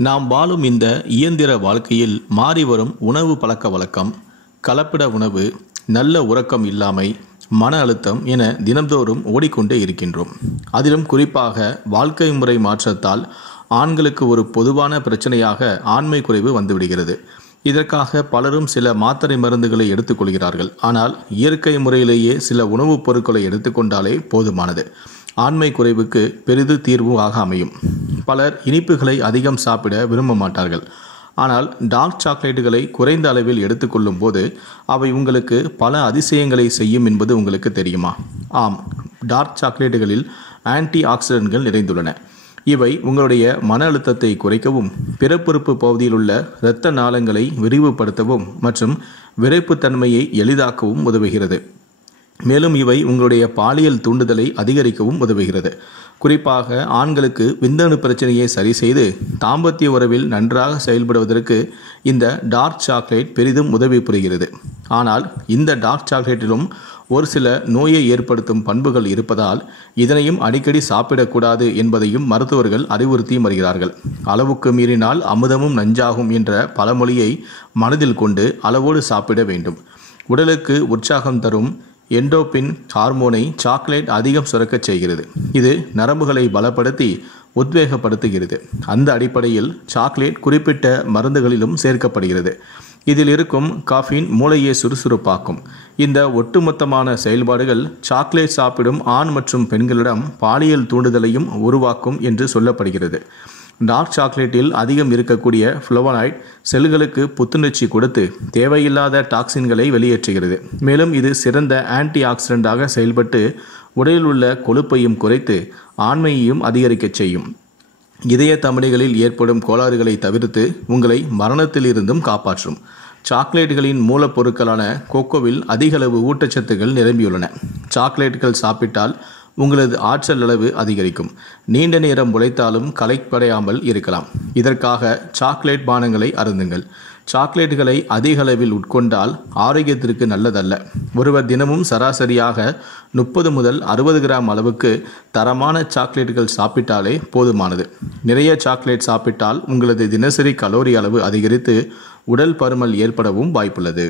நாம் வாழும் இந்த இயந்திர வாழ்க்கையில் மாறிவரும் உணவு பழக்க வழக்கம், கலப்பிட உணவு, நல்ல உறக்கம் இல்லாமை, மன அழுத்தம் என தினந்தோறும் ஓடிக்கொண்டே இருக்கின்றோம். அதிலும் குறிப்பாக வாழ்க்கை முறை மாற்றத்தால் ஆண்களுக்கு ஒரு பொதுவான பிரச்சனையாக ஆண்மை குறைவு வந்துவிடுகிறது. இதற்காக பலரும் சில மாத்திரை மருந்துகளை எடுத்துக்கொள்கிறார்கள். ஆனால் இயற்கை முறையிலேயே சில உணவுப் பொருட்களை எடுத்துக்கொண்டாலே போதுமானது. ஆண்மை குறைவுக்கு பெரிது தீர்வாக அமையும். பலர் இனிப்புகளை அதிகம் சாப்பிட விரும்ப மாட்டார்கள். ஆனால் டார்க் சாக்லேட்டுகளை குறைந்த அளவில் எடுத்துக்கொள்ளும் போது அவை உங்களுக்கு பல அதிசயங்களை செய்யும் என்பது உங்களுக்கு தெரியுமா? ஆம், டார்க் சாக்லேட்டுகளில் ஆன்டி ஆக்சிடென்ட்கள் நிறைந்துள்ளன. இவை உங்களுடைய மன அழுத்தத்தை குறைக்கவும், பிறப்புறுப்பு பகுதியில் உள்ள இரத்த நாளங்களை விரிவுபடுத்தவும் மற்றும் விரைப்புத்தன்மையை எளிதாக்கவும் உதவுகிறது. மேலும் இவை உங்களுடைய பாலியல் தூண்டுதலை அதிகரிக்கவும் உதவுகிறது. குறிப்பாக ஆண்களுக்கு விந்தணு பிரச்சனையை சரி செய்து தாம்பத்திய உறவில் நன்றாக செயல்படுவதற்கு இந்த டார்க் சாக்லேட் பெரிதும் உதவி புரிகிறது. ஆனால் இந்த டார்க் சாக்லேட்டிலும் ஒரு சில நோயை ஏற்படுத்தும் பண்புகள் இருப்பதால் இதனையும் அடிக்கடி சாப்பிடக்கூடாது என்பதையும் மருத்துவர்கள் அறிவுறுத்தி வருகிறார்கள். அளவுக்கு மீறினால் அமுதமும் நஞ்சாகும் என்ற பழமொழியை மனதில் கொண்டு அளவோடு சாப்பிட வேண்டும். உடலுக்கு உற்சாகம் தரும் எண்டோபின் ஹார்மோனை சாக்லேட் அதிகம் சுரக்கச் செய்கிறது. இது நரம்புகளை பலப்படுத்தி உத்வேகப்படுத்துகிறது. அந்த அடிப்படையில் சாக்லேட் குறிப்பிட்ட மருந்துகளிலும் சேர்க்கப்படுகிறது. இதில் இருக்கும் காஃபின் மூளையை சுறுசுறுப்பாக்கும். இந்த ஒட்டுமொத்தமான செயல்பாடுகள் சாக்லேட் சாப்பிடும் ஆண் மற்றும் பெண்களிடம் பாலியல் தூண்டுதலையும் உருவாக்கும் என்று சொல்லப்படுகிறது. டார்க் சாக்லேட்டில் அதிகம் இருக்கக்கூடிய ஃப்ளவோனாய்டு செல்களுக்கு புத்துணர்ச்சி கொடுத்து தேவையில்லாத டாக்சின்களை வெளியேற்றுகிறது. மேலும் இது சிறந்த ஆன்டி ஆக்சிடென்டாக செயல்பட்டு உடலில் உள்ள கொழுப்பையும் குறைத்து ஆண்மையையும் அதிகரிக்கச் செய்யும். இதய தமனிகளில் ஏற்படும் கோளாறுகளை தவிர்த்து உங்களை மரணத்திலிருந்தும் காப்பாற்றும். சாக்லேட்டுகளின் மூலப்பொருட்களான கோகோவில் அதிகளவு ஊட்டச்சத்துக்கள் நிரம்பியுள்ளன. சாக்லேட்டுகள் சாப்பிட்டால் உங்களது ஆற்றல் அளவு அதிகரிக்கும். நீண்ட நேரம் உழைத்தாலும் களைப்படையாமல் இருக்கலாம். இதற்காக சாக்லேட் பானங்களை அருந்துங்கள். சாக்லேட்டுகளை அதிக அளவில் உட்கொண்டால் ஆரோக்கியத்திற்கு நல்லதல்ல. ஒருவர் தினமும் சராசரியாக 30 முதல் 60 கிராம் அளவுக்கு தரமான சாக்லேட்டுகள் சாப்பிட்டாலே போதுமானது. நிறைய சாக்லேட் சாப்பிட்டால் உங்களது தினசரி கலோரி அளவு அதிகரித்து உடல் பருமன் ஏற்படவும் வாய்ப்புள்ளது.